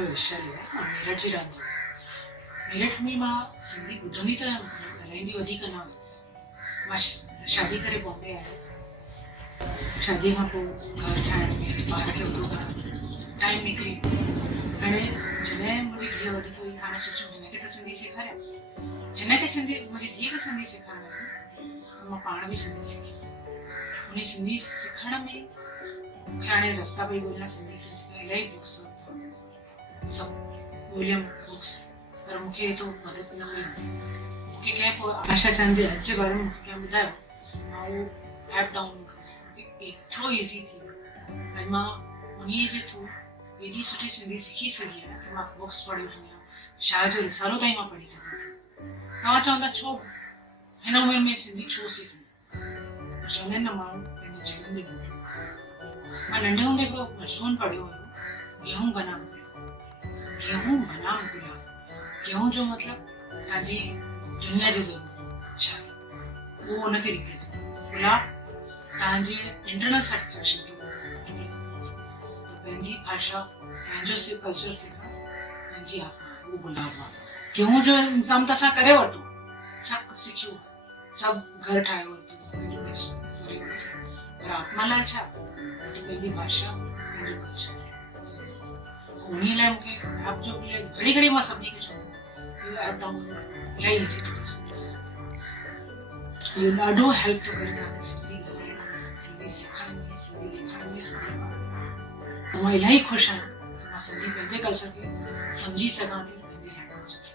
वैशाली आहे, मां मेरठ जी रहंदड़ आहियां। मेरठ में मां सिंधी ॿुधंदी त ॻाल्हाईंदी वधीक न हुयसि। मां शादी करे बॉम्बे आयसि। शादीअ खां पोइ घर ठाहिण में ॿार खे वॾो करण टाइम निकिरी वियो। हाणे जॾहिं मुंहिंजी धीअ वॾी थी, हाणे सोचियो हिनखे त सिंधी सेखारियां, हिनखे सिंधी, मुंहिंजी धीअ खे सिंधी सेखारण में त मां पाण बि सिंधी सिखी। उन सिंधी सिखण में मूंखे हाणे रस्ता पई ॻोल्हियां सिंधी खे, इलाही बुक्स सभु ॻोल्हियमि बुक्स, पर मूंखे एतिरो मदद न मिली। मूंखे कंहिं पोइ आशा चांद जे ऐप जे बारे में मूंखे कंहिं ॿुधायो, मां उहो ऐप डाउनलोड कयो। मूंखे एतिरो ईज़ी थी वियो। ऐं मां उन्हीअ जे थ्रू एॾी सुठी सिंधी सिखी सघी आहियां कि मां बुक्स पढ़ी वठंदी आहियां, शाह जो रिसालो ताईं मां पढ़ी सघां थी। तव्हां चवंदा छो हिन उमिरि में सिंधी छो सिखणी? चवंदा आहिनि न, माण्हू पंहिंजे जीवन में मोटो। मां नंढे हूंदे हिकिड़ो मजमून पढ़ियो हुयो, गेहूं बनाम गुलाब। गेहूं बनाम गुलाब, गेहूं जो मतिलबु तव्हांजी दुनिया जी ज़रूरत छा आहे, उहो हुनखे रिप्रेज़ेंट करे। गुलाब तव्हांजी इंटरनल सेटिस्फेक्शन खे रिप्रेज़ेंट करे। पंहिंजी भाषा, पंहिंजो कल्चर सिखणु, पंहिंजी आत्मा, उहो गुलाब आहे। गेहूं जो इंतज़ाम त असां करे वरितो, सभु सिखियो, सभु घर ठाहे वरितो, पर आत्मा लाइ छा? पंहिंजी भाषा, पंहिंजो कल्चर। उन लाइ मूंखे ऐप जो घड़ी घड़ी मां सभिनी खे चवंदी इहो ऐप डाउनलोड कयो, इलाही ईज़ी थो थिए सिंधी सिखणु। इहो ॾाढो हेल्प थो करे तव्हांखे सिंधी ॻाल्हाइण में, सिंधी सिखण में, सिंधी लिखण में, सिंधी पढ़ण में। मां इलाही ख़ुशि आहियां कि मां सिंधी पंहिंजे कल्चर खे सम्झी सघां थी, पंहिंजी लैंग्वेज खे।